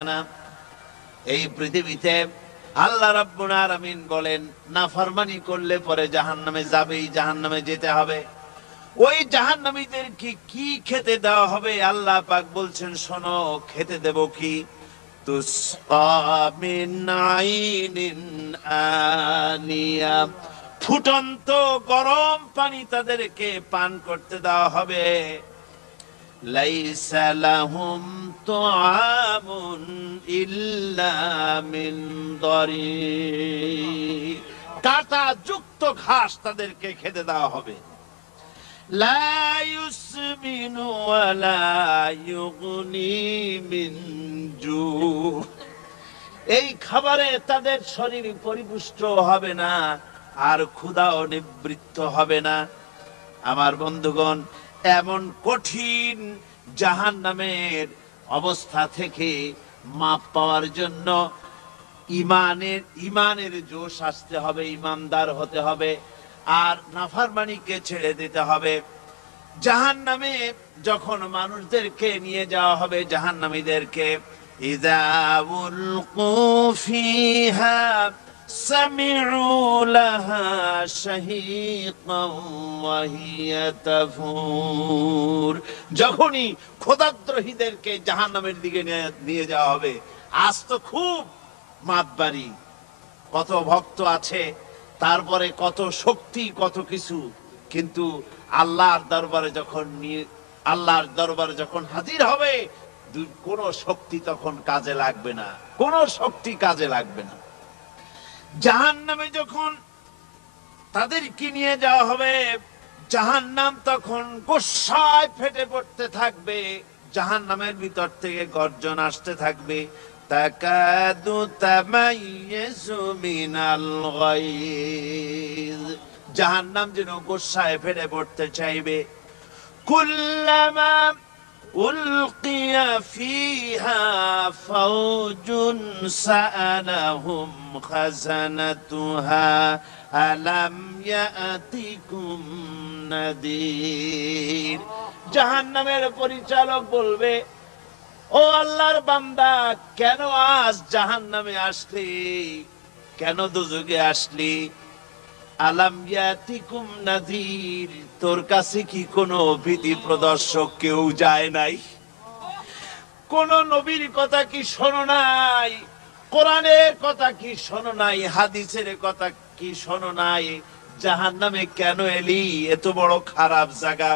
না। এই পৃথিবীতে আল্লাহ রাব্বুল আলামিন বলেন নাফরমানি করলে পরে জাহান্নামে যাবেই, জাহান্নামে যেতে হবে। ওই জাহান্নামীদেরকে কি খেতে দেওয়া হবে আল্লাহ পাক বলছেন, শোনো খেতে দেব কি। তুসকা মিন আইনিন আনিয়া, ফুটন্ত গরম পানি তাদেরকে পান করতে দেওয়া হবে। লাইসা লাহুম তুআমুন ইল্লা মিন দরি, কাঁটা যুক্ত ঘাস তাদেরকে খেতে দেওয়া হবে। লা ইউসমিনু ওয়ালা ইউগনি মিন জু, এই খাবারে তাদের শরীর পরিপুষ্ট হবে না, আর ক্ষুধাও নিবৃত্ত হবে না। আমার বন্ধুগণ, এমন কঠিন জাহান্নামের অবস্থা থেকে মাপ পাওয়ার জন্য ইমানের জোশ আসতে হবে, ইমানদার হতে হবে, আর নাফরমানিকে ছেড়ে দিতে হবে। জাহান্নামে যখন মানুষদেরকে নিয়ে যাওয়া হবে, জাহান্নামীদেরকে, ইযা উলকু ফিহা সামিউ লাহা শাহীকান ওয়া হিয়া তাফুর, যখনই খোদাদ্রোহীদেরকে জাহান্নামের দিকে নিয়ে যাওয়া হবে, আজ তো খুব মাতবাড়ি, কত ভক্ত আছে, তারপরে কত শক্তি, কত কিছু, কিন্তু আল্লাহর দরবারে যখন হাজির হবে, কোন শক্তি তখন কাজে লাগবে না, কোন শক্তি কাজে লাগবে না। জাহান্নামে যখন তাদেরকে নিয়ে যাওয়া হবে, জাহান্নাম তখন গোসায় ফেটে পড়তে থাকবে, জাহান্নামের ভিতর থেকে গর্জন আসতে থাকবে, তাকাদু তামাইয়াজু মিনাল গায়জ, জাহান্নাম যেন গোসায় ফেটে পড়তে চাইবে। কুল্লামা উলকিয়া ফিহা ফাওজুন সাআলাহুম খাজানাতুহা আলাম ইয়াতিকুম নাদির, জাহান্নামের পরিচালক বলবে, ও আল্লাহর বান্দা, কেন আজ জাহান্নামে আসলি, কেন দোজখে আসলি? আলাম ইয়াতিকুম নাদির, তোর কাছে কি কোনো ভীতি প্রদর্শক কেউ যায় নাই? কোন নবীর কথা কি শোনো নাই? কোরআনের কথা কি শোনো নাই? হাদিসের কথা কি শোনো নাই? জাহান্নামে কেন এলি? এত বড় খারাপ জায়গা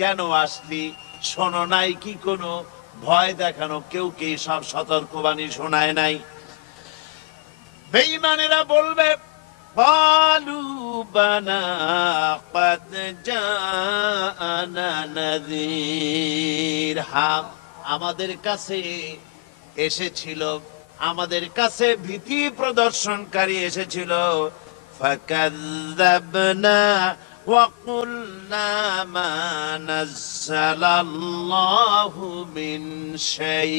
কেন আসলি? শোনো নাই কি? কোনো ভয় দেখানো কেউ কি সব সতর্কবাণী শোনায় নাই? বেঈমানেরা বলবে, ক্বালু বালা ক্বাদ জাআনা নাযীর, হ্যাঁ আমাদের কাছে এসেছিল, আমাদের কাছে ভীতি প্রদর্শনকারী এসেছিল। ফাকাযযাবনা ওয়া কুলনা মা নাযালাল্লাহু মিন শাই,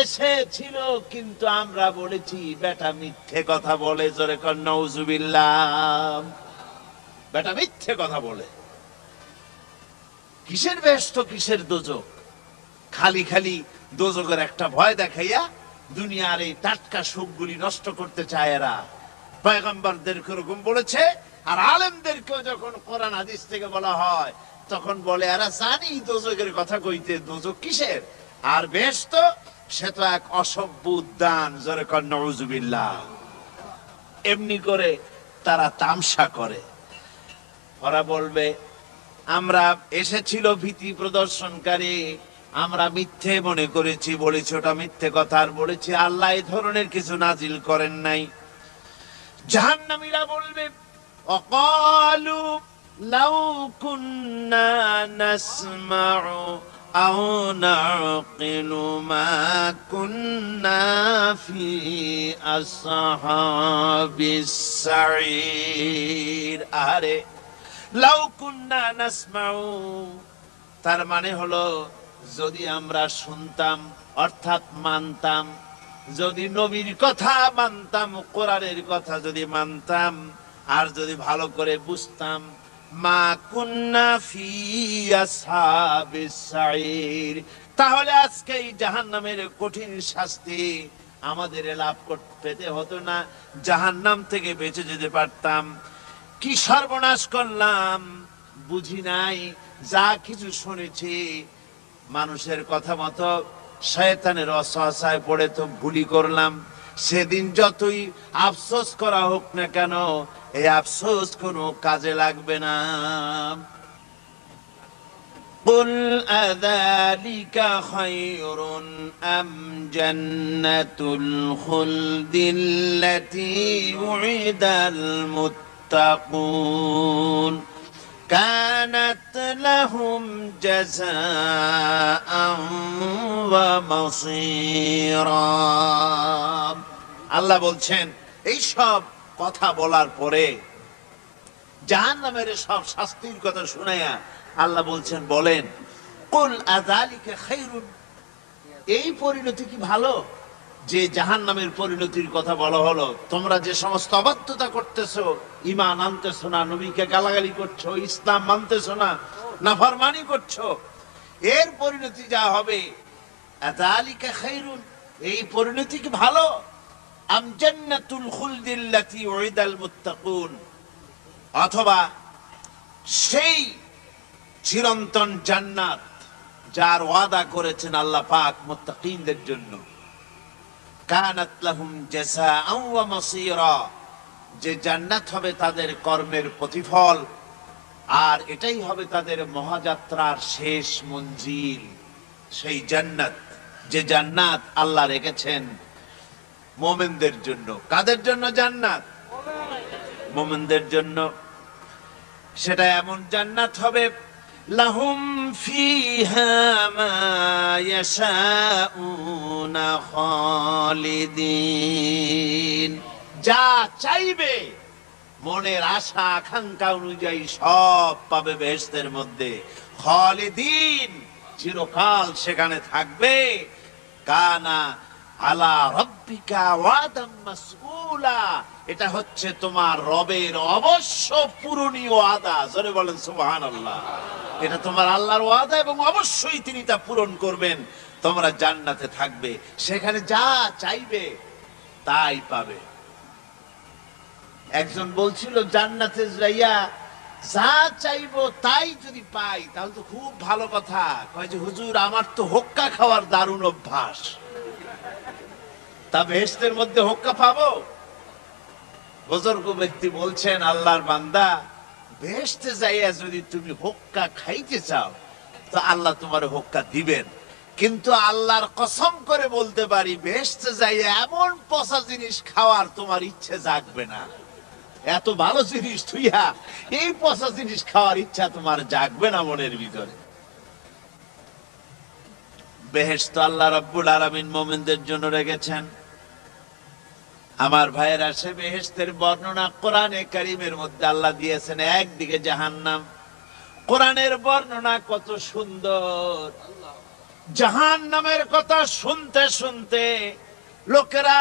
এসেছিল কিন্তু আমরা বলেছি বেটা মিথ্যে কথা বলে। জোরে কর নাউজুবিল্লাহ। বেটা মিথ্যে কথা বলে। কিসের বেহেশত, কিসের দোজখ? খালি খালি দোজখের একটা ভয় দেখাইয়া দুনিয়ার এই টাটকা সুখগুলি নষ্ট করতে চায় এরা। পয়গম্বরদেরকে এরকম বলেছে, আর আলেমদেরকেও যখন কোরআন হাদিস থেকে বলা হয় তখন বলে এরা জানি দোজখের কথা কইতে, দোজখ কিসের আর বেহেশত, সে তো এক অসভ্য উদ্যান। জোরে কর নাউজুবিল্লাহ। এমনি করে তারা তামসা করে। ওরা বলবে, আমরা এসেছিল ভীতি প্রদর্শনকারী, আমরা মিথ্যে মনে করেছি, বলেছি ওটা মিথ্যে কথা, আর বলেছি আল্লাহ এই ধরনের কিছু নাজিল করেন নাই। জাহান্নামীরা বলবে, ওয়াকালু লাউ কুন্না নাসমাউ আও নাকিলু মা কুন্না ফি আসহাবিস সাঈর, আরে লাউ কুন্না নাসমাউ, তার মানে হলো যদি আমরা শুনতাম, অর্থাৎ মানতাম, যদি নবীর কথা মানতাম, কোরআনের কথা যদি মানতাম, আর যদি ভালো করে বুঝতাম, মা কুন্না ফি আসহাবিস সাঈর, তাহলে আজকে এই জাহান্নামের কঠিন শাস্তি আমাদের লাভ পেতে হতো না, জাহান্নাম থেকে বেঁচে যেতে পারতাম। কি সর্বনাশ করলাম বুঝি নাই, যা কিছু শুনেছি মানুষের কথা মতো শয়তানের ওয়াসওয়াসায় পড়ে তো ভুলই করলাম। সেদিন যতই আফসোস করা হোক না কেন, এই আফসোস কোনো কাজে লাগবে না। قل أذلك خير أم جنة الخلد التي وعد المتقون كانت لهم جزاء ومصيرا। আল্লাহ বলছেন এই সব কথা বলার পরে, জাহান্নামের সব শাস্তির কথা শুনাইয়া আল্লাহ বলছেন, বলেন কুল আযালিকা খায়রুন, এই পরিণতি কি ভালো যে জাহান্নামের পরিণতির কথা বলা হলো? তোমরা যে সমস্ত অবাধ্যতা করতেছো, ঈমান আনতেছো না, নবীকে গালাগালি করছো, ইসলাম মানতেছো না, নাফরমানি করছো, এর পরিণতি যা হবে, আযালিকা খায়রুন, এই পরিণতি কি ভালো? আম জান্নাতুল খুলদিল্লাতী উইদাল মুত্তাকুন, অথবা সেই চিরন্তন জান্নাত যার ওয়াদা করেছেন আল্লাহ পাক মুত্তাকিনদের জন্য। কানাত লাহুম জাযাআন ওয়া মাসীরা, যে জান্নাত হবে তাদের কর্মের প্রতিফল, আর এটাই হবে তাদের মহাযাত্রার শেষ মঞ্জিল। সেই জান্নাত, যে জান্নাত আল্লাহ রেখেছেন মুমিনদের জন্য। কাদের জন্য জান্নাত? মুমিনদের জন্য। সেটা এমন জান্নাত হবে, লাহুম ফিহা মা ইয়াশাউনা খালিদিন, যা চাইবে মনের আশা আকাঙ্ক্ষা অনুযায়ী সব পাবে বেহেশতের মধ্যে। খালিদিন, চিরকাল সেখানে থাকবে। কানা আলা রাব্বিকা ওয়াদাম মাসউলা, এটা হচ্ছে তোমার রবের অবশ্য পূরণীয় ওয়াদা। জোরে বলেন সুবহানাল্লাহ। এটা তোমার আল্লাহর ওয়াদা এবং অবশ্যই তিনি তা পূরণ করবেন। তোমরা জান্নাতে থাকবে, সেখানে যা চাইবে তাই পাবে। একজন বলছিল জান্নাতে যাইয়া যা চাইবো তাই যদি পাই তাহলে তো খুব ভালো কথা। কয় যে হুজুর, আমার তো হোক্কা খাওয়ার দারুণ অভ্যাস, তা বেহেশতের মধ্যে হোক্কা পাবো? বুজুর্গ ব্যক্তি বলছেন, আল্লাহর বান্দা, বেহেশতে যাইয়া যদি তুমি হোক্কা খাইতে চাও তো আল্লাহ তোমার হোক্কা দিবেন, কিন্তু আল্লাহর কসম করে বলতে পারি বেহেশতে যাইয়া এমন পচা জিনিস খাওয়ার তোমার ইচ্ছে জাগবে না। এত ভালো জিনিস তুইয়া এই পচা জিনিস খাওয়ার ইচ্ছা তোমার জাগবে না মনের ভিতরে। বেহেশত আল্লাহ রাব্বুল আলামিন মুমিনদের জন্য রেখেছেন। আমার ভাইয়েরা, সে বেহেশতের বর্ণনা কোরআনে কারীমের মধ্যে আল্লাহ দিয়েছেন। একদিকে জাহান্নাম, কোরআনের বর্ণনা কত সুন্দর। জাহান্নামের কথা শুনতে শুনতে লোকেরা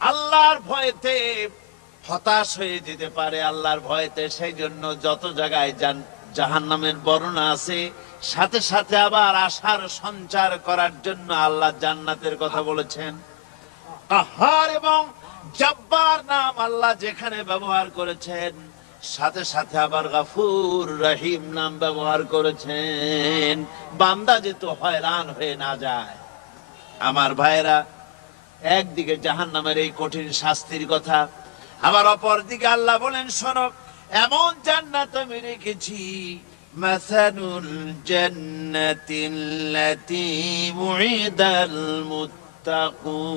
আল্লাহর ভয়েতে হতাশ হয়ে যেতে পারে, আল্লাহর ভয়েতে। সেই জন্য যত জায়গায় জাহান্নামের বর্ণনা আছে, সাথে সাথে আবার আশার সঞ্চার করার জন্য আল্লাহ জান্নাতের কথা বলেছেন। কাহার এবং জব্বার নাম আল্লাহ যেখানে ব্যবহার করেছেন, সাথে সাথে আবার গাফুর রহিম নাম ব্যবহার করেছেন, বান্দা যেন হয়রান হয়ে না যায়। আমার ভাইয়েরা, একদিকে জাহান্নামের এই কঠিন শাস্তির কথা, আবার অপর দিকে আল্লাহ বলেন, শোনো, এমন জান্নাত আমি রেখেছি, মাসালুল জান্নাতিল্লাতী উইদাল মুত্তাকুন,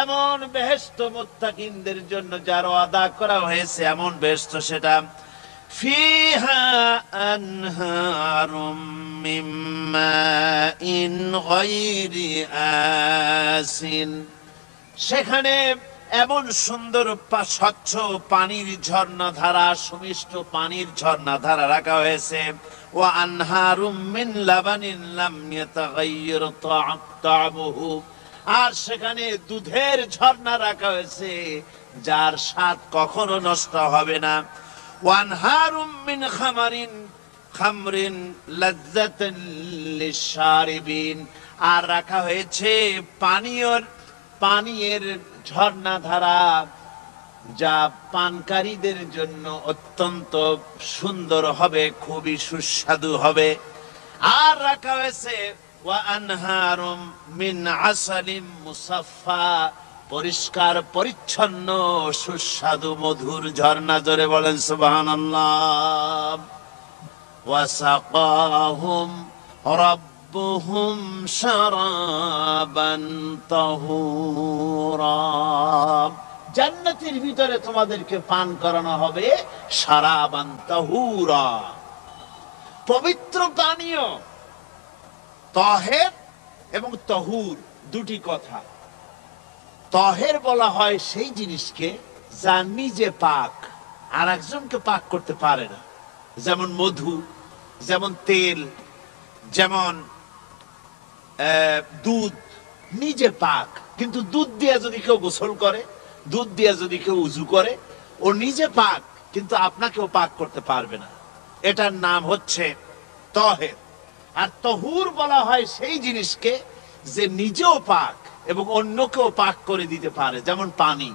এমন বেহেশত মুত্তাকিনদের জন্য যার ওয়াদা করা হয়েছে, এমন বেহেশত সেটা, ফিহা আনহারুম মিন মাইন গায়রি আসিন, সেখানে এমন সুন্দর স্বচ্ছ পানির ঝর্ণাধারা, সুমিষ্ট পানির ঝর্ণাধারা রাখা হয়েছে। ওয়া আনহারুম মিন লাবানিন লাম ইয়াতাগায়্যার তা'আমুহু, আর সেখানে দুধের ঝর্ণা রাখা হয়েছে যার স্বাদ কখনো নষ্ট হবে না। ওয়া আনহারুম মিন খামারিন খামরিন লাজ্জাতান লিশারিবিন, আর রাখা হয়েছে পানীয়ের ঝর্ণাধারা, যা পানকারীদের জন্য অত্যন্ত সুন্দর হবে, খুবই সুস্বাদু হবে। আর রাখা হয়েছে ওয়া আনহারুম মিন আসালিম মুসাফফা, পরিষ্কার পরিচ্ছন্ন সুস্বাদু মধুর ঝর্ণা। জোরে বলেন সুবহানাল্লাহ। ওয়াসাকাহুম রাব্বুহুম শারাবান তাহুরা, জান্নাতের ভিতরে তোমাদেরকে পান করানো হবে শারাবান তাহুরা, পবিত্র পানীয়। তাহের এবং তাহুর দুটি কথা। তাহের বলা হয় সেই জিনিসকে যা নিজে পাক, আর একজনকে পাক করতে পারে না, যেমন মধু, যেমন তেল, যেমন দুধ নিজে পাক। কিন্তু দুধ দিয়ে যদি কেউ গোসল করে, দুধ দিয়ে যদি কেউ উজু করে, ও নিজে পাক, কিন্তু আপনাকেও পাক করতে পারবে না। এটার নাম হচ্ছে তাহের। আর তাহুর বলা হয় সেই জিনিসকে যে নিজেও পাক এবং অন্যকেও পাক করে দিতে পারে, যেমন পানি।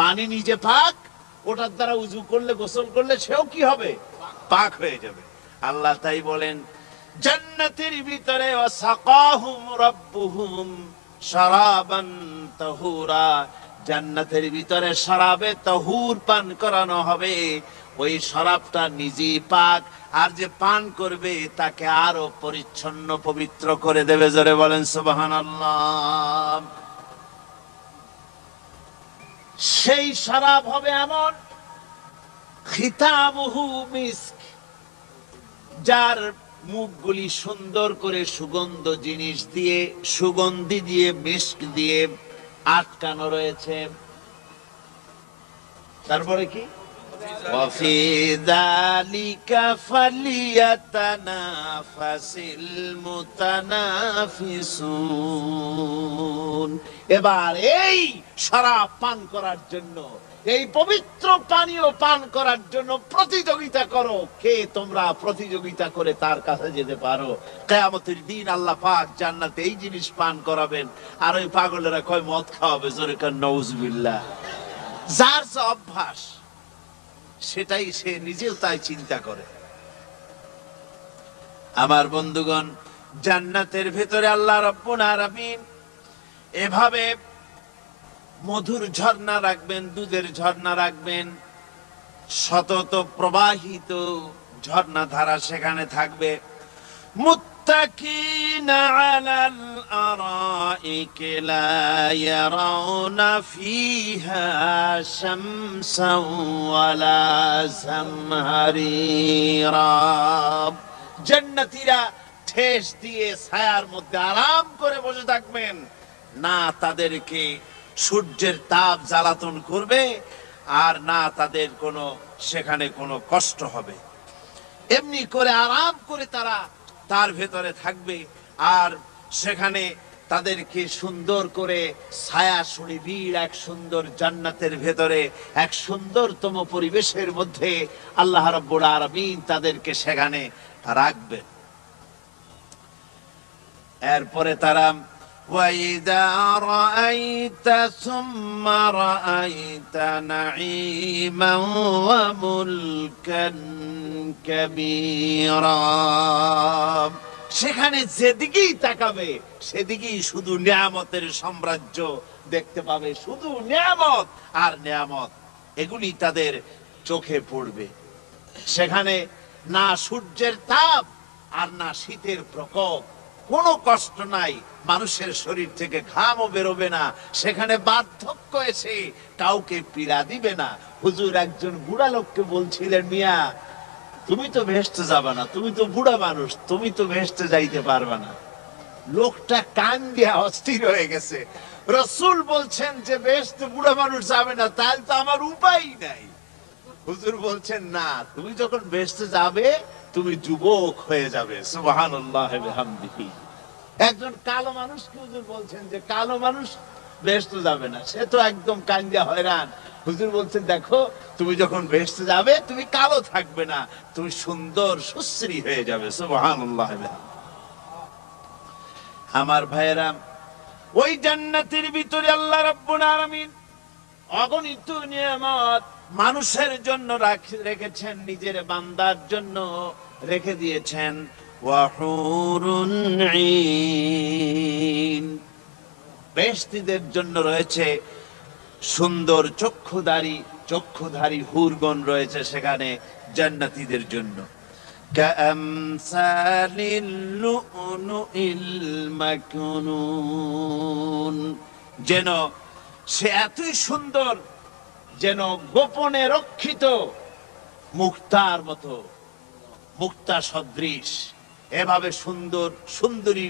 পানি নিজে পাক, ওটার দ্বারা উজু করলে, গোসল করলে সেও কি হবে? পাক হয়ে যাবে। আল্লাহ তাই বলেন জান্নাতের ভিতরে ওয়াসাকাহুম রাব্বুহুম শারাবান তাহুরা, জান্নাতের ভিতরে শরাবে তাহুর পান করানো হবে। ওই শরাবটা নিজেই পাক, আর যে পান করবে তাকে আরো পরিচ্ছন্ন পবিত্র করে দেবে। জোরে বলেন সুবহানাল্লাহ। সেই শরাব হবে এমন, খিতামুহু মিস্ক, যার মুখগুলি সুন্দর করে সুগন্ধ জিনিস দিয়ে, সুগন্ধি দিয়ে, মিস্ক দিয়ে আটকানো রয়েছে। তারপরে কি? ওয়াফি যালিকা ফালিয়াতানাফাসিল মুতানাফিসুন। এবার এই শরাব পান করার জন্য, এই পবিত্র পানীয় পান করার জন্য প্রতিযোগিতা করো। কে তোমরা প্রতিযোগিতা করে তার কাছে যেতে পারো? কিয়ামতের দিন আল্লাহ পাক জান্নাতে এই জিনিস পান করাবেন, আর ওই পাগলেরা কয় মদ খাওয়াবে। জোরে কান নাউজুবিল্লাহ। যার যে অভ্যাস সেটাই সে নিজেও তাই চিন্তা করে। আমার বন্ধুগণ, জান্নাতের ভেতরে আল্লাহ রাব্বুল আলামিন এভাবে মধুর ঝর্ণা রাখবেন, দুধের ঝর্ণা রাখবেন, সতত প্রবাহিত ঝর্ণা ধারা সেখানে থাকবে। মুত্তাকিনা আলাল আরাইকি লা ইয়ারাউনা ফিহা শামসান ওয়ালা জামহারিরা, জান্নাতীরা ঠেস দিয়ে ছায়ার মধ্যে আরাম করে বসে থাকবেন। না তাদেরকে সূর্যের তাপ জ্বালাতন করবে, আর না তাদের সেখানে কোনো কষ্ট হবে। এমনি করে আরাম করে তারা তার ভেতরে থাকবে, আর সেখানে তাদেরকে সুন্দর করে ছায়া সুনিবিড় এক সুন্দর জান্নাতের ভেতরে এক সুন্দরতম পরিবেশের মধ্যে আল্লাহ রাব্বুল আলামিন তাদেরকে সেখানে রাখবেন। এরপরে তারা وَإِذَا رَأَيْتَ ثُمَّ رَأَيْتَ نَعِيمًا وَمُلْكًا كَبِيرًا, সেখানে যেদিকেই তাকাবে সেদিকেই শুধু নিয়ামতের সাম্রাজ্য দেখতে পাবে, শুধু নিয়ামত আর নিয়ামত, এগুলি তাদের চোখে পড়বে। সেখানে না সূর্যের তাপ আর না শীতের প্রকোপ, কোনো কষ্ট নাই, মানুষের শরীর থেকে ঘামও বেরোবে না, সেখানে বার্ধক্য এসে কাউকে পীড়া দিবে না। হুজুর একজন বুড়া লোককে বলছিলেন, মিয়া তুমি তো ভেস্তে যাবে না, তুমি তো বুড়া মানুষ, তুমি তো ভেস্তে যাইতে পারবে না। লোকটা কান দিয়া অস্থির হয়ে গেছে। রাসূল বলছেন যে ভেস্তে বুড়া মানুষ যাবে না, তাহলে তো আমার উপায় নাই। হুজুর বলছেন না, তুমি যখন ভেস্তে যাবে তুমি যুবক হয়ে যাবে। সুবহানাল্লাহ ওয়া বিহামদিহি। একজন কালো মানুষকে হুজুর বলছেন যে কালো মানুষ ভেস্তে যাবে না, সে তো একদম কান দিয়া হয়রান। হুজুর বলছেন দেখো তুমি যখন বেহেশতে যাবে তুমি কালো থাকবে না, তুমি সুন্দর সুশ্রী হয়ে যাবে। সুবহানাল্লাহ। আমার ভাইয়েরা, ওই জান্নাতের ভিতরে আল্লাহ রাব্বুল আলামিন অগণিত নিয়ামত মানুষের জন্য রেখেছেন, নিজের বান্দার জন্য রেখে দিয়েছেন। ওয়া হুরুন ঈন, বেহেশতীদের জন্য রয়েছে সুন্দর চক্ষুধারী হুরগণ রয়েছে সেখানে জান্নাতীদের জন্য। কামসালিল লুলুইল মাকনুন, যেন সে এতই সুন্দর, যেন গোপনে রক্ষিত মুক্তার মতো, মুক্তা সদৃশ। এভাবে সুন্দর সুন্দরী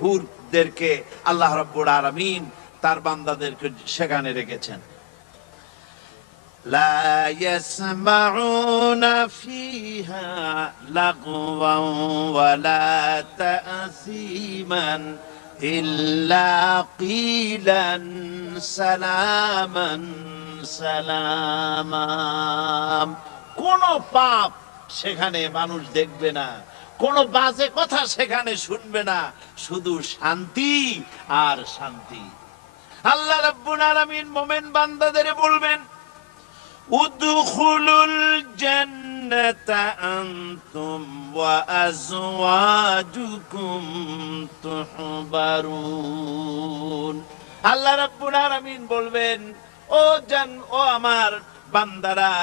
হুরদেরকে আল্লাহ রাব্বুল আলামিন তার বান্দাদেরকে সেখানে রেখেছেন। লা ইয়াসমাউনা ফিহা লাগওয়ান ওয়ালা তাসীমান ইল্লা কিলান সালামান সালামা। কোন পাপ সেখানে মানুষ দেখবে না, কোন বাজে কথা সেখানে শুনবে না, শুধু শান্তি আর শান্তি। আল্লাহ রাব্বুল আলামিন মুমিন বান্দাদের বলবেন, উদখুলুল জান্নাতা আনতুম ওয়া আজওয়াজুকুম তুহবারুন। আল্লাহ রাব্বুল আলামিন বলবেন, ও আমার বান্দারা,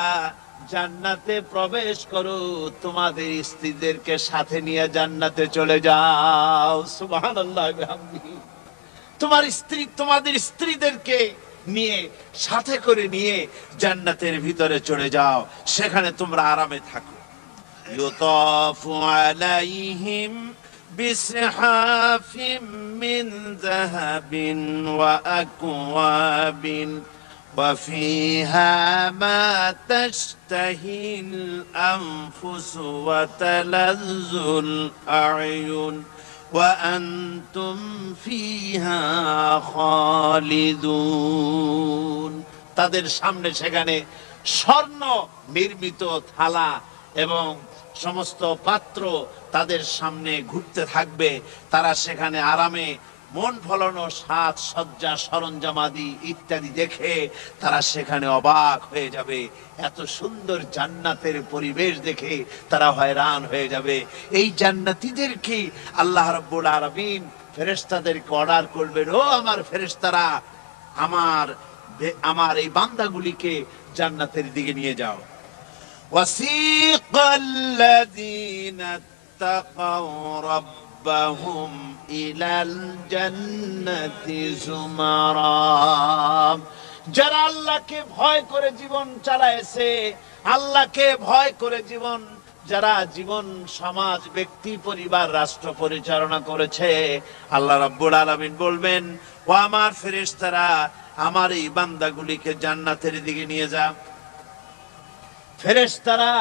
জান্নাতে প্রবেশ করো, তোমাদের স্ত্রীদেরকে সাথে নিয়ে জান্নাতে চলে যাও। সুবহানাল্লাহ বিহামদিহি। তোমাদের স্ত্রীদেরকে নিয়ে, সাথে করে নিয়ে জান্নাতের ভিতরে চলে যাও, সেখানে তোমরা আরামে থাকো। ইউতাফু আলাইহিম বিসহাফিম মিন যাহাবিন ওয়া আকওয়াবিন ওয়া ফিহা মা তাশতাহিল আনফুসু ওয়া তালাজ্জুল আ'য়ুন ওয়া আনতুম ফিহা খালিদুন। তাদের সামনে সেখানে স্বর্ণ নির্মিত থালা এবং সমস্ত পাত্র তাদের সামনে ঘুরতে থাকবে। তারা সেখানে আরামে মন ফলানো সাজ সজ্জা সরঞ্জামাদি ইত্যাদি দেখে তারা সেখানে অবাক হয়ে যাবে। এত সুন্দর জান্নাতের পরিবেশ দেখে তারা হয়রান হয়ে যাবে। এই জান্নাতীদেরকে আল্লাহ রাব্বুল আলামিন ফেরেশতাদেরকে অর্ডার করবেন, ও আমার ফেরেশতারা, আমার এই বান্দাগুলিকে জান্নাতের দিকে নিয়ে যাও। ওয়াসিকাল্লাযীনা তাকাউ রাব্বাহুম ইলাল জান্নাতি যুমারা, যারা আল্লাহকে ভয় করে জীবন চালায়েছে, আল্লাহকে ভয় করে যারা জীবন সমাজ ব্যক্তি পরিবার রাষ্ট্র পরিচালনা করেছে, আল্লাহ রাব্বুল আলামিন বলবেন, ও আমার ফেরেশতারা, আমার এই বান্দাগুলিকে জান্নাতের দিকে নিয়ে যা। ফেরেশতারা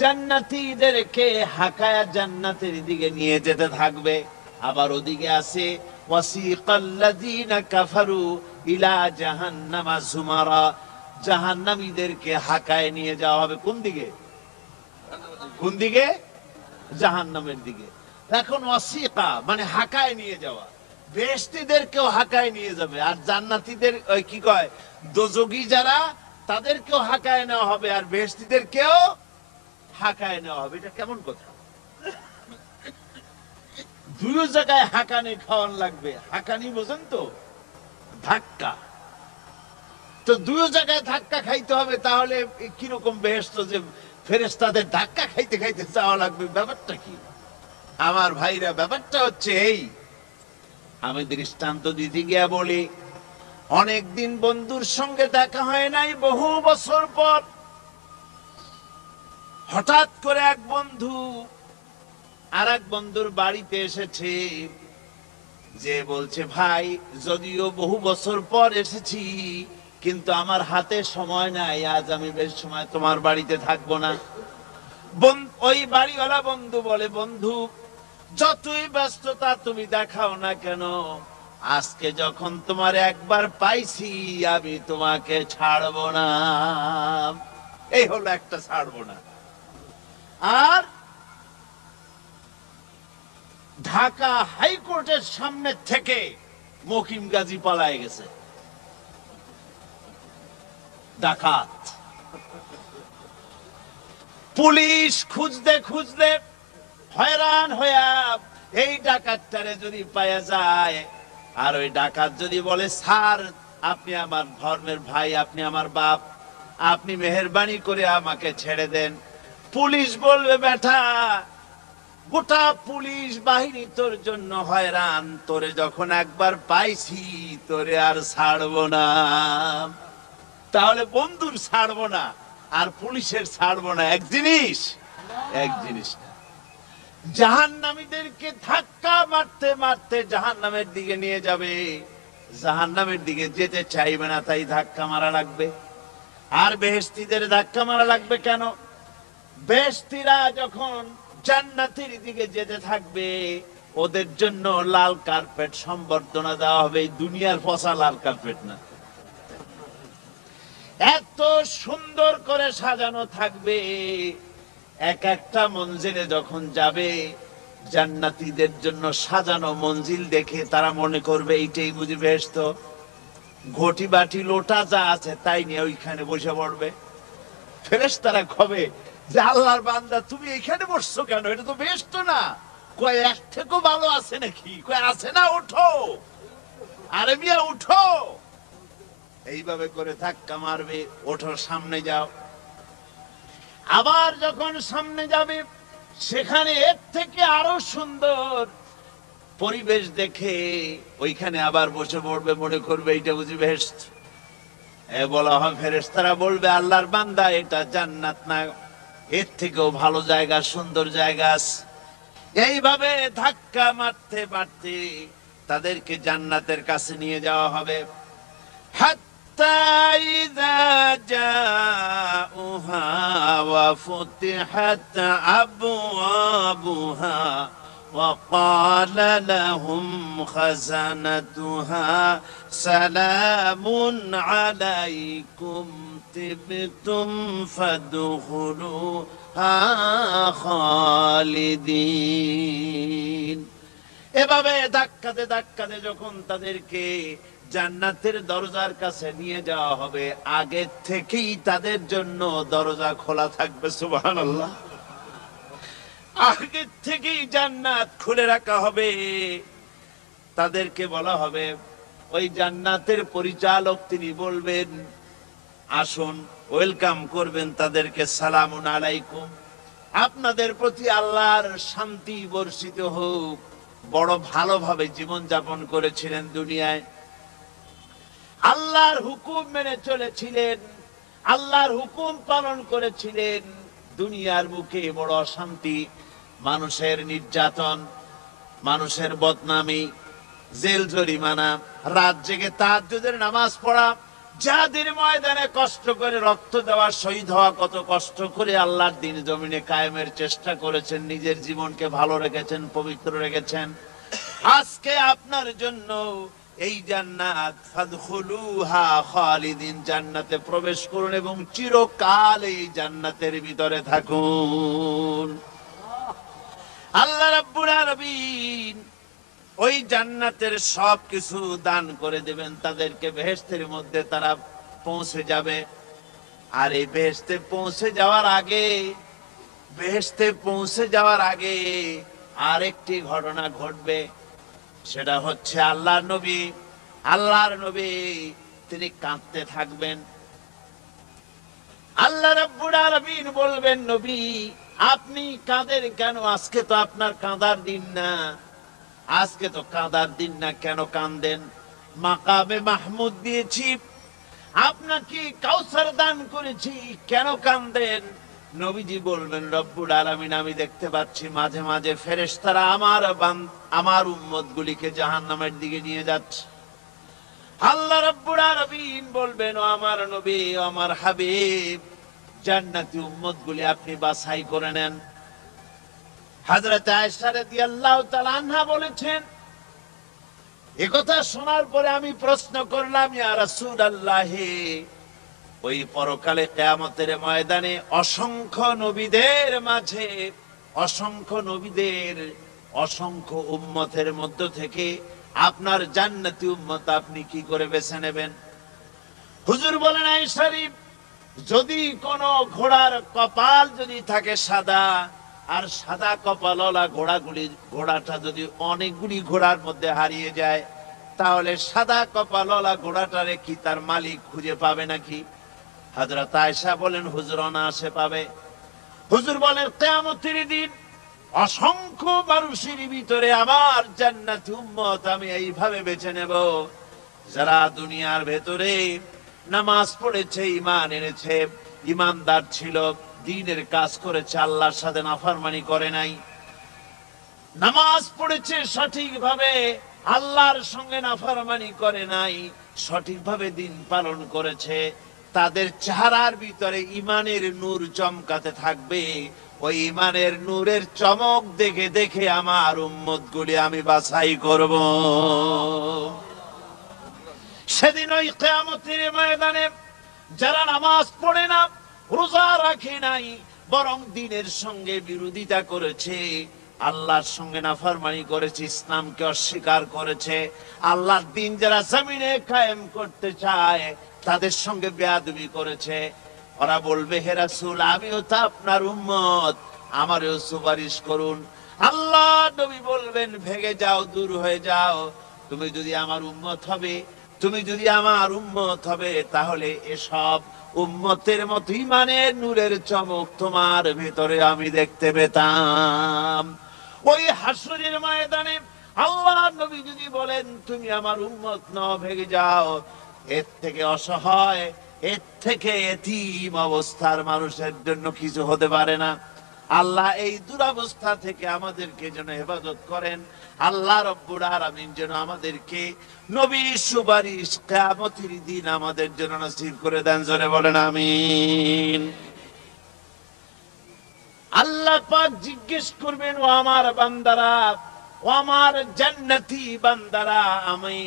জান্নাতীদেরকে হাকায়া জান্নাতের দিকে নিয়ে যেতে থাকবে। আবার ওদিকে আছে ওয়াসিকাল্লাযীনা কাফারু ইলা জাহান্নামা যুমারা, জাহান্নামীদেরকে হাকায় নিয়ে যাওয়া হবে কোন দিকে? কোন দিকে? জাহান্নামের দিকে। এখন ওয়াসিকা মানে হাকায় নিয়ে যাওয়া, বেহেশতীদেরকেও হাকায় নিয়ে যাবে, আর জান্নাতীদের ওই কি কয় দোজখী যারা, তাদেরকেও হাকায় নেওয়া হবে, আর বেহেশতীদেরকেও হাকায় নেওয়া হবে। এটা কেমন কথা? দুই জায়গায় হাকানি খাওয়ান লাগবে। হাকানি বোঝেন তো? ধাক্কা। তো দুই জায়গায় ধাক্কা খাইতে হবে, তাহলে কিরকম বেহেশত যে ফেরেশতাদের ধাক্কা খাইতে খাইতে যাওয়া লাগবে, ব্যাপারটা কি? আমার ভাইরা, ব্যাপারটা হচ্ছে এই, আমি দৃষ্টান্ত দিতে গিয়া বলি, অনেকদিন বন্ধুর সঙ্গে দেখা হয় নাই, বহু বছর পর হঠাৎ করে এক বন্ধু আর এক বন্ধুর বাড়িতে এসেছে, যে বলছে, ভাই যদিও বহু বছর পর এসেছি, কিন্তু আমার হাতে সময় নাই, আজ আমি বেশ সময় তোমার বাড়িতে থাকবো না। ওই বাড়িওয়ালা বন্ধু বলে, বন্ধু যতই ব্যস্ততা তুমি দেখাও না কেন, আজকে যখন তোমার একবার পাইছি আমি তোমাকে ছাড়বো না। এই হলো একটা ছাড়বো না। আর ঢাকা হাইকোর্টের সামনে থেকে মকিম গাজী পালায় গেছে, ডাকাত। পুলিশ খুঁজতে খুঁজতে হয়রান হইয়া এই ডাকাতটারে যদি পাওয়া যায়, আর ওই ডাকাত যদি বলে স্যার আপনি আমার ধর্মের ভাই, আপনি আমার বাপ, আপনি মেহেরবানি করে আমাকে ছেড়ে দেন, পুলিশ বলবে বেটা গোটা পুলিশ বাহিনী তোর জন্য হয়রান, তোরে যখন একবার পাইছি তোরে আর ছাড়বো না। তাহলে বন্ধুর ছাড়বো না আর পুলিশের ছাড়বো না এক জিনিস? এক জিনিস না। জাহান্নামীদেরকে ধাক্কা মারতে মারতে জাহান্নামের দিকে নিয়ে যাবে, জাহান্নামের দিকে যেতে চাইবে না, তাই ধাক্কা মারা লাগবে। আর বেহেশতীদের ধাক্কা মারা লাগবে কেন? বেহেশতীরা যখন জান্নাতের দিকে যেতে থাকবে ওদের জন্য লাল কার্পেট সম্বর্ধনা দেওয়া হবে, দুনিয়ার পচা লাল কার্পেট না, এত সুন্দর করে সাজানো থাকবে। এক একটা মঞ্জিলে যখন যাবে জান্নাতীদের জন্য সাজানো মঞ্জিল দেখে তারা মনে করবে এইটাই বুঝি বেহেশত। ঘটি বাটি লোটা যা আছে তাই নিয়ে ওইখানে বসে পড়বে। ফেরেশতারা কবে যে আল্লাহর বান্দা তুমি এখানে বসছো কেন, এটা তো বেহেশত না। কয় এক থেকেও ভালো আছে নাকি? কয় আছে না, ওঠো আরে মিয়া উঠো। এইভাবে করে ধাক্কা মারবে, ওঠো সামনে যাও। আবার যখন সামনে যাবে সেখানে এর থেকে আরো সুন্দর পরিবেশ দেখে ওইখানে আবার বসে পড়বে, মনে করবে এইটা বুঝি বেহেশত। বলা হয় ফেরেশতারা বলবে আল্লাহর বান্দা এটা জান্নাত না, এর থেকেও ভালো জায়গা, সুন্দর জায়গা আছে। এইভাবে ধাক্কা মারতে মারতে তাদেরকে জান্নাতের কাছে নিয়ে যাওয়া হবে। হাত্তা ইযা জাউহা ওয়া ফুতিহাত আবওয়াবুহা ওয়া ক্বালা লাহুম খাযানাতুহা সালামুন আলাইকুম তিবতুম ফাদখুলুহা খালিদিন। এভাবে ধাক্কাতে ধাক্কাতে যখন তাদেরকে জান্নাতের দরজার কাছে নিয়ে যাওয়া হবে আগে থেকেই তাদের জন্য দরজা খোলা থাকবে। সুবহানাল্লাহ। আগে থেকেই জান্নাত খুলে রাখা হবে। তাদেরকে বলা হবে, ওই জান্নাতের পরিচালক তিনি বলবেন আসুন, ওয়েলকাম করবেন তাদেরকে, সালামুন আলাইকুম, আপনাদের প্রতি আল্লাহর শান্তি বর্ষিত হোক, বড় ভালোভাবে জীবন যাপন করেছিলেন দুনিয়ায়, আল্লাহর হুকুম মেনে চলেছিলেন, আল্লাহর হুকুম পালন করেছিলেন। দুনিয়ার বুকে বড় অশান্তি, মানুষের নির্যাতন, মানুষের বদনামি, জেল জরিমানা, রাত জেগে তাহাজ্জুদের নামাজ পড়া, যাদের ময়দানে কষ্ট করে রক্ত দেওয়া, শহীদ হওয়া, কত কষ্ট করে আল্লাহর দ্বীন জমিনে কায়েমের চেষ্টা করেছেন, নিজের জীবনকে ভালো রেখেছেন, পবিত্র রেখেছেন। আজকে আপনার জন্য এই জান্নাত, ফাদখুলুহা খালিদিন, জান্নাতে প্রবেশ করুন এবং চিরকাল এই জান্নাতের ভিতরে থাকুন। আল্লাহ রাব্বুল আলামিন ওই জান্নাতের সবকিছু দান করে দেবেন তাদেরকে, বেহেশতের মধ্যে তারা পৌঁছে যাবে। আর এই বেহেশতে পৌঁছে যাওয়ার আগে আরেকটি ঘটনা ঘটবে। সেটা হচ্ছে আল্লাহর নবী তিনি কাঁদতে থাকবেন। আল্লাহ রাব্বুল আলামিন বলবেন, নবী আপনি কাঁদেন কেন? আজকে তো আপনার কাঁদার দিন না, আজকে তো কাঁদার দিন না, কেন কাঁদেন? মাকামে মাহমুদ দিয়েছি, আপনাকে কাউসার দান করেছি, কেন কাঁদেন? নবীজি বলবেন, রব্বুল আলামিন আমি দেখতে পাচ্ছি মাঝে মাঝে ফেরেশতারা আমার উম্মত গুলিকে জাহান্নামের দিকে নিয়ে যাচ্ছে। আল্লাহ রাব্বুল আলামিন বলবেন, ও আমার নবী, ও আমার হাবিব, জান্নাতি উম্মত গুলি আপনি বাছাই করে নেন। হযরত আয়েশা রাদিয়াল্লাহু তাআলা আনহা বলেছেন, একথা শোনার পরে আমি প্রশ্ন করলাম, ইয়া রাসূলুল্লাহ, ওই পরকালে কিয়ামতের ময়দানে অসংখ্য নবীদের মাঝে, অসংখ্য নবীদের অসংখ্য উম্মতের মধ্য থেকে আপনার জান্নাতি উম্মত আপনি কি করে বেছে নেবেন? হুজুর বলেন, এই শরীফ, যদি কোন ঘোড়ার কপাল যদি থাকে সাদা, আর সাদা কপালওয়ালা ঘোড়াটা যদি অনেকগুলি ঘোড়ার মধ্যে হারিয়ে যায়, তাহলে সাদা কপালওয়ালা ঘোড়াটারে কি তার মালিক খুঁজে পাবে নাকি? হযরত আয়েশা বলেন, হুজুর অনায়াসে পাবে। হুজুর বলেন, কিয়ামতের দিন অসংখ্য মানুষের ভিতরে আমার জান্নাতি উম্মত আমি এইভাবে বেছে নেব, যারা দুনিয়ার ভেতরে নামাজ পড়েছে, ঈমান এনেছে, ঈমানদার ছিল, দ্বীনের কাজ করেছে, আল্লাহর সাথে নাফরমানি করে নাই, নামাজ পড়েছে সঠিকভাবে, আল্লাহর সঙ্গে নাফরমানি করে নাই, সঠিকভাবে দিন পালন করেছে, তাদের চেহারার ভিতরে ঈমানের নূর চমকাতে থাকবে। ওই ঈমানের নূরের চমক দেখে দেখে আমার উম্মতগুলি আমি বাছাই করব। সেদিন ওই কিয়ামতের ময়দানে যারা নামাজ পড়ে না, রোজা রাখে নাই, বরং দ্বীনের সঙ্গে বিরোধিতা করেছে, আল্লাহর সঙ্গে নাফরমানি করেছে, ইসলামকে অস্বীকার করেছে, আল্লাহর দ্বীন যারা জমিনে কায়েম করতে চায় তাদের সঙ্গে বেয়াদবি করেছে, ওরা বলবে, হে রাসূল, আমিও তো আপনার উম্মত, আমারও সুপারিশ করুন। আল্লাহ নবী বলবেন, ভেগে যাও, দূর হয়ে যাও, তুমি যদি আমার উম্মত হবে, তুমি যদি আমার উম্মত হবে, তাহলে এসব উম্মতের মতো ঈমানের নূরের চমক তোমার ভিতরে আমি দেখতে পেতাম। ওই হাসরের ময়দানে আল্লাহ নবী যদি বলেন, তুমি আমার উম্মত নও, ভেগে যাও, এর থেকে অসহায়, এর থেকে এতিম অবস্থার মানুষের জন্য কিছু হতে পারে না। আল্লাহ এই দুরবস্থা থেকে আমাদেরকে যেন হেফাজত করেন। আল্লাহ রব্বুল আলামিন যেন আমাদেরকে নবীর সুপারিশ কিয়ামতের দিন আমাদের জন্য নসিব করে দেন। জোরে বলেন আমিন। আল্লাহ পাক জিজ্ঞেস করবেন, ও আমার বান্দারা, ও আমার জান্নাতি বান্দারা, আমি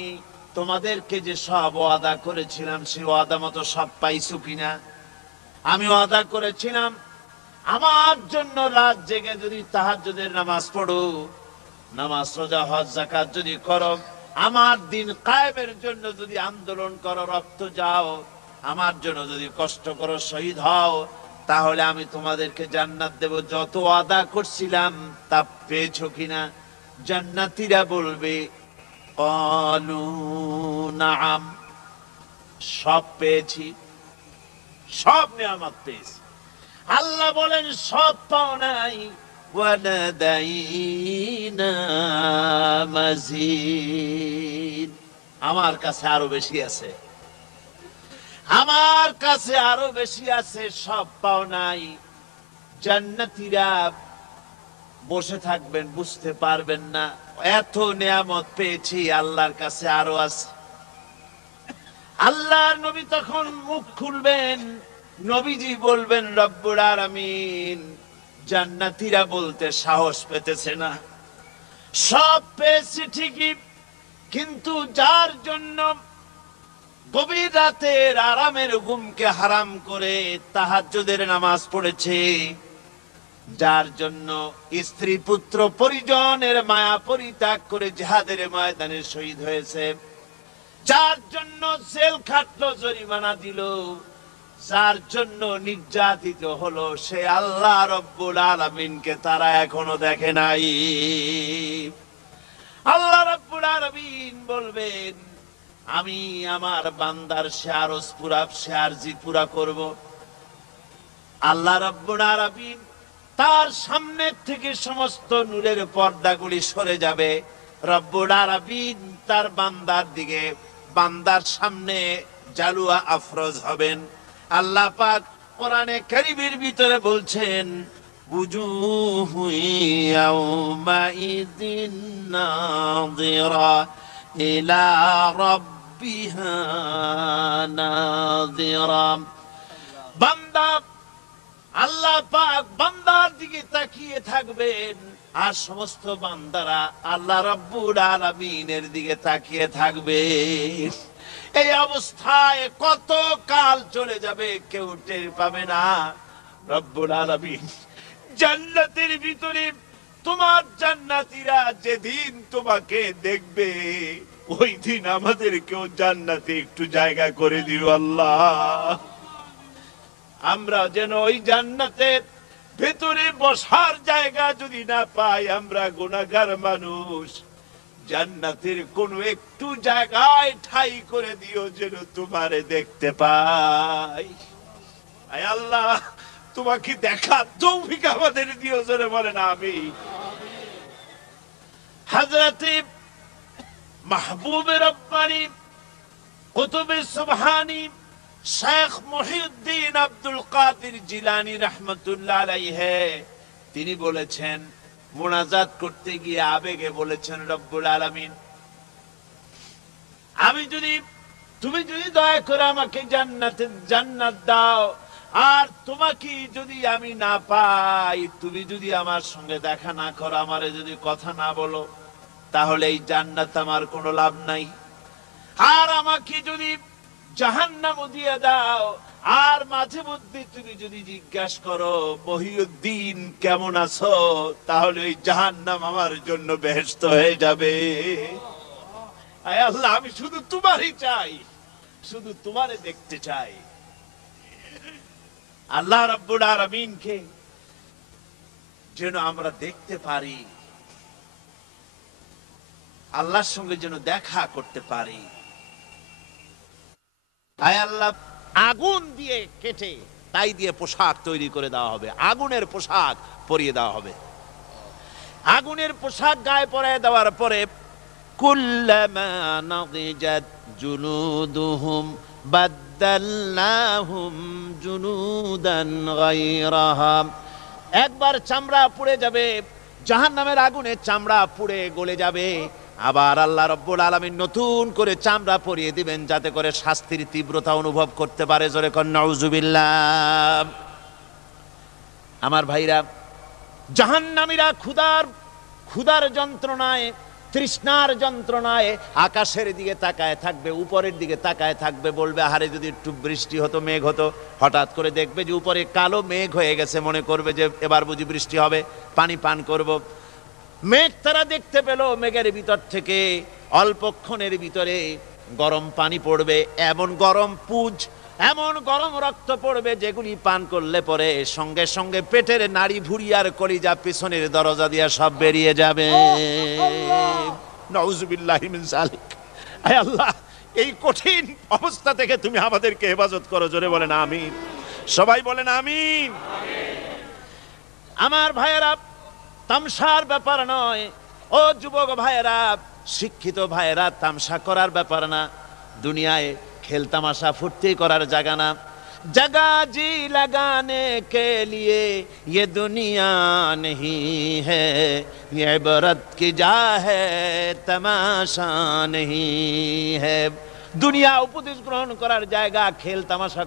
তোমাদেরকে যে সব ওয়াদা করেছিলাম, সে ওয়াদা মতো সব পাইছো কিনা? আমি ওয়াদা করেছিলাম আমার জন্য রাত জেগে যদি তাহাজ্জুদের নামাজ পড়ো, নামাজ, রোজা, হজ, যাকাত যদি করো, আমার দিন কায়েমের জন্য যদি আন্দোলন করো, রক্ত যাও, আমার জন্য যদি কষ্ট করো, শহীদ হও, তাহলে আমি তোমাদেরকে জান্নাত দেব। যত ওয়াদা করছিলাম তা পেয়েছো কিনা? জান্নাতীরা বলবে, ক্বালু নাআম, সব পেয়েছি, সব নিয়ামত পেয়েছি। আল্লাহ বলেন, সব পাও নাই, ওয়ালাদাইনা মাজিদ, আমার কাছে আরো বেশি আছে, আমার কাছে আরো বেশি আছে, সব পাও নাই। জান্নাতীরা বসে থাকবেন, বুঝতে পারবেন না, এত নিয়ামত পেয়েছি, আল্লাহর কাছে আরো আছে। আল্লাহর নবী তখন মুখ খুলবেন, নবীজি বলবেন, রব্বুল আলামিন, জান্নাতীরা বলতে সাহস পেতেছে না, সব পেয়েছি ঠিকই, কিন্তু যার জন্য গভীর রাতের আরামের ঘুমকে হারাম করে তাহাজ্জুদের নামাজ পড়েছে, যার জন্য স্ত্রী পুত্র পরিজনের মায়া পরিত্যাগ করে জিহাদের ময়দানে শহীদ হয়েছে, যার জন্য জেল খাটলো, জরিমানা দিল, যার জন্য নির্যাতিত হলো, সে আল্লাহ রব্বুল আলামিনকে তারা এখনো দেখে নাই। আল্লাহ রব্বুল আলামিন বলবেন, আমি আমার বান্দার সে আরজ পুরা, সে আরজি পুরা করব। আল্লাহ রব্বুল আলামিন তার সামনে থেকে সমস্ত নূরের পর্দাগুলি সরে যাবে, রব্বুল আলামিন তার বান্দার দিকে, বান্দার সামনে জালুয়া আফরোজ হবেন। আল্লাহ পাক কোরআনে কারীমের ভিতরে বলছেন, বুজুহু ইয়াউমাইযিন নাযিরা ইলা রাব্বিহা নাযিরা। বান্দা, আল্লাহ পাক বান্দার দিকে তাকিয়ে থাকবেন, আর সমস্ত বান্দারা আল্লাহ রাব্বুল আলামিনের দিকে তাকিয়ে থাকবে। এই অবস্থায় কত কাল চলে যাবে কেউ টের পাবে না। রব্বুল আলামিন জান্নাতের ভিতরে তোমার জান্নাতীরা যেদিন তোমাকে দেখবে ওই দিন আমাদেরকেও জান্নাতে একটু জায়গা করে দিও আল্লাহ। আমরা যেন ওই জান্নাতের ভেতরে বসার জায়গা যদি না পাই, আমরা গুনাহগার মানুষ, জান্নাতের কোন একটু জায়গায় ঠাই করে দিও যেন তোমারে দেখতে পাই। আয় আল্লাহ, তোমাকে দেখার তৌফিক আমাদের দিও, জোরে বলেন আমিন। হযরতে মাহবুবে রব্বানি কুতুবে সুবহানি শেখ মুহিউদ্দিন আব্দুল কাদের জিলানী রাহমাতুল্লাহ আলাইহি তিনি বলেছেন, মুনাজাত করতে গিয়ে আবেগে বলেছেন, রব্বুল আলামিন তুমি যদি দয়া করে আমাকে জান্নাত দাও, আর তোমাকে যদি আমি না পাই, তুমি যদি আমার সঙ্গে দেখা না করো, আমারে যদি কথা না বলো, তাহলে এই জান্নাত আমার কোনো লাভ নাই। আর আমাকে যদি জাহান্নাম দিয়ে দাও, আর মাঝে মধ্যে তুমি যদি জিজ্ঞাসা করো মহিউদ্দিন কেমন আছো, তাহলে ওই জাহান্নাম আমার জন্য বেহেশত হয়ে যাবে। আয় আল্লাহ, আমি শুধু তোমারই চাই, শুধু তোমারে দেখতে চাই। আল্লাহ রাব্বুল আলামিনকে যেন আমরা দেখতে পারি, আল্লাহর সঙ্গে যেন দেখা করতে পারি। আয় আল্লাহ, আগুন দিয়ে কেটে তাই দিয়ে পোশাক তৈরি করে দেওয়া হবে, আগুনের পোশাক পরিয়ে দেওয়া হবে। আগুনের পোশাক গায়ে পরিয়ে দেওয়ার পরে কুল্লামা নাদিজাত জুলুদুহুম বাদদালনাহুম জুলুদান গায়রাহা, একবার চামড়া পুড়ে যাবে, জাহান্নামের আগুনে চামড়া পুড়ে গলে যাবে, আবার আল্লাহ রাব্বুল আলামিন নতুন করে চামড়া পরিয়ে দিবেন যাতে করে শাস্তির তীব্রতা অনুভব করতে পারে। জোরে কোন নাউজুবিল্লাহ। আমার ভাইরা, জাহান্নামীরা ক্ষুধার যন্ত্রণায়, তৃষ্ণার যন্ত্রণায় আকাশের দিকে তাকায় থাকবে, উপরের দিকে তাকায় থাকবে, বলবে আহারে যদি একটু বৃষ্টি হতো, মেঘ হতো। হঠাৎ করে দেখবে যে উপরে কালো মেঘ হয়ে গেছে, মনে করবে যে এবার বুঝি বৃষ্টি হবে, পানি পান করব। মেঘ তারা দেখতে পেল, মেঘের ভিতর থেকে অল্পক্ষণের ভিতরে গরম পানি পড়বে, এমন গরম পুজ, এমন গরম রক্ত পড়বে যেগুলি পান করলে পরে সঙ্গে সঙ্গে পেটের নাড়ি ভুঁড়ি আর কলিজা পিছনের দরজা দিয়ে সব বেরিয়ে যাবে। নাউজুবিল্লাহি মিন যালিক। আয় আল্লাহ, এই কঠিন অবস্থা থেকে তুমি আমাদেরকে হেফাজত করো। জোরে বলেন আমিন। সবাই বলেন আমিন। আমার ভাইয়েরা, তামসার ব্যাপার নয়। ও যুবক ভাইয়েরা, শিক্ষিত ভাইয়েরা, তামসা করার ব্যাপার না। দুনিয়ায় খেল তামাশা ফুর্তি করার জায়গা না। जगह जी लगाने के लिए ये दुनिया नहीं है, ये इबरत की जा है तमाशा नहीं है। দুনিয়া উপদেশ গ্রহণ করার জায়গা, খেল তামাশা